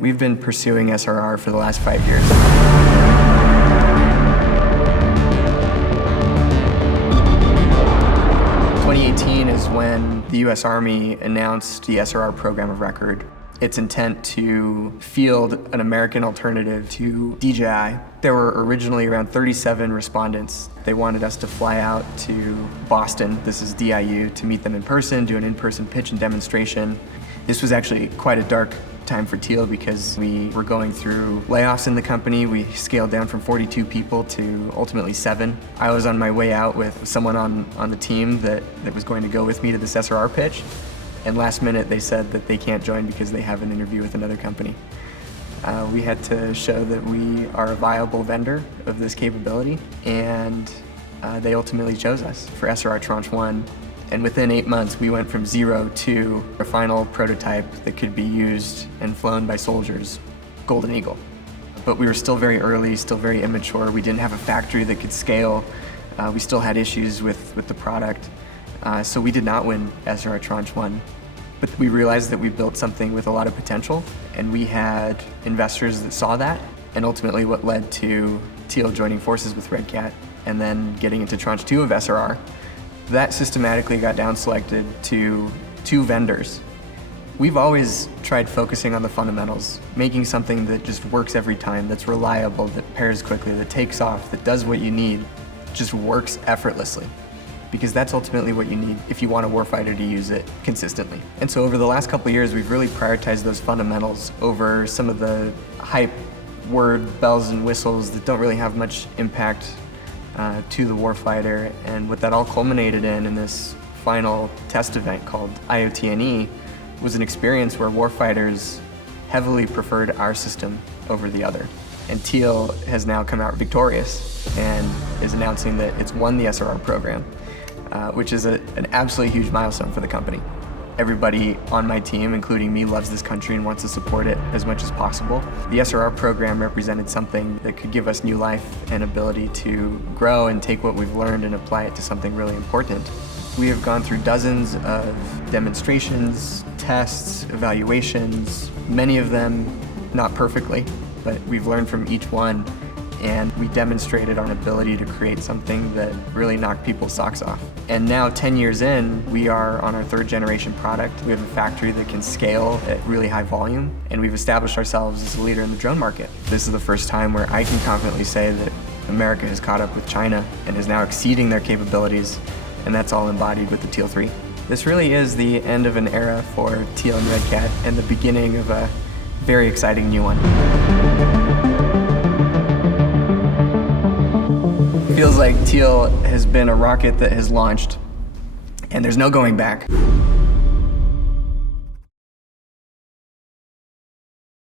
We've been pursuing SRR for the last 5 years. 2018 is when the US Army announced the SRR program of record. Its intent to field an American alternative to DJI. There were originally around 37 respondents. They wanted us to fly out to Boston, this is DIU, to meet them in person, do an in-person pitch and demonstration. This was actually quite a dark time for Teal because we were going through layoffs in the company. We scaled down from 42 people to ultimately 7. I was on my way out with someone on the team that was going to go with me to this SRR pitch. And last minute they said that they can't join because they have an interview with another company. We had to show that we are a viable vendor of this capability, and they ultimately chose us for SRR Tranche 1. And within 8 months, we went from 0 to a final prototype that could be used and flown by soldiers, Golden Eagle. But we were still very early, still very immature. We didn't have a factory that could scale. We still had issues with the product. So we did not win SRR Tranche 1. But we realized that we built something with a lot of potential, and we had investors that saw that, and ultimately what led to Teal joining forces with Red Cat and then getting into Tranche 2 of SRR. That systematically got down selected to 2 vendors. We've always tried focusing on the fundamentals, making something that just works every time, that's reliable, that pairs quickly, that takes off, that does what you need, just works effortlessly. Because that's ultimately what you need if you want a warfighter to use it consistently. And so over the last couple of years, we've really prioritized those fundamentals over some of the hype word bells and whistles that don't really have much impact to the warfighter. And what that all culminated in this final test event called IOT&E was an experience where warfighters heavily preferred our system over the other. And Teal has now come out victorious and is announcing that it's won the SRR program. Which is an absolutely huge milestone for the company. Everybody on my team, including me, loves this country and wants to support it as much as possible. The SRR program represented something that could give us new life and ability to grow and take what we've learned and apply it to something really important. We have gone through dozens of demonstrations, tests, evaluations, many of them not perfectly, but we've learned from each one. And we demonstrated our ability to create something that really knocked people's socks off. And now, 10 years in, we are on our 3rd generation product. We have a factory that can scale at really high volume, and we've established ourselves as a leader in the drone market. This is the first time where I can confidently say that America has caught up with China and is now exceeding their capabilities, and that's all embodied with the Teal 3. This really is the end of an era for Teal and Red Cat and the beginning of a very exciting new one. Feels like Teal has been a rocket that has launched, and there's no going back.